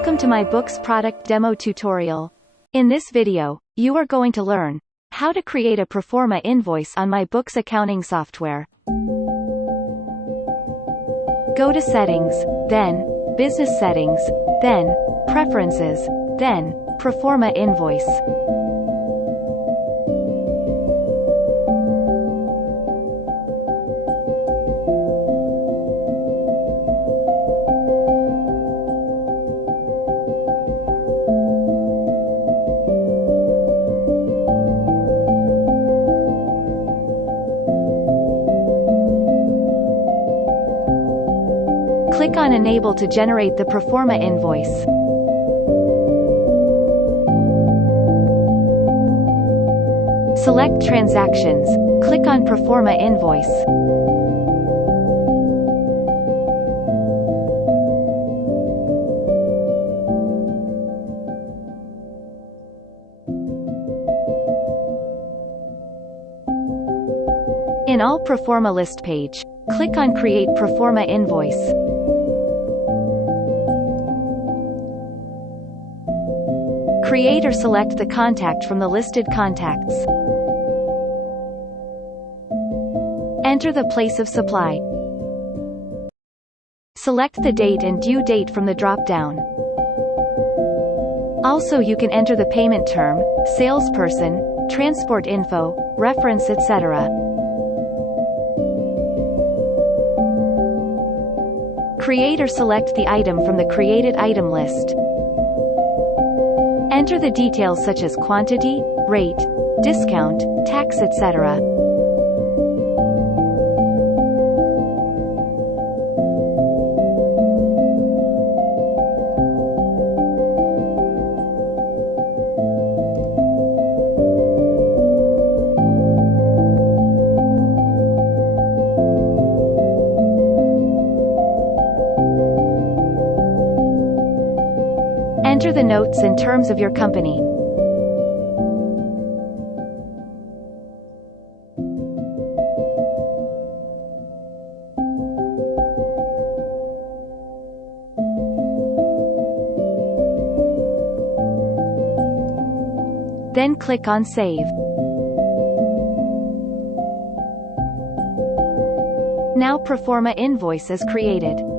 Welcome to myBooks product demo tutorial. In this video, you are going to learn how to create a proforma invoice on myBooks accounting software. Go to Settings, then Business Settings, then Preferences, then Proforma Invoice. Click on Enable to generate the proforma invoice. Select Transactions. Click on Proforma Invoice. In All Proforma List page, click on Create Proforma Invoice. Create or select the contact from the listed contacts. Enter the place of supply. Select the date and due date from the drop-down. Also, you can enter the payment term, salesperson, transport info, reference, etc. Create or select the item from the created item list. Enter the details such as quantity, rate, discount, tax, etc. Enter the notes and terms of your company. Then click on Save. Now Proforma Invoice is created.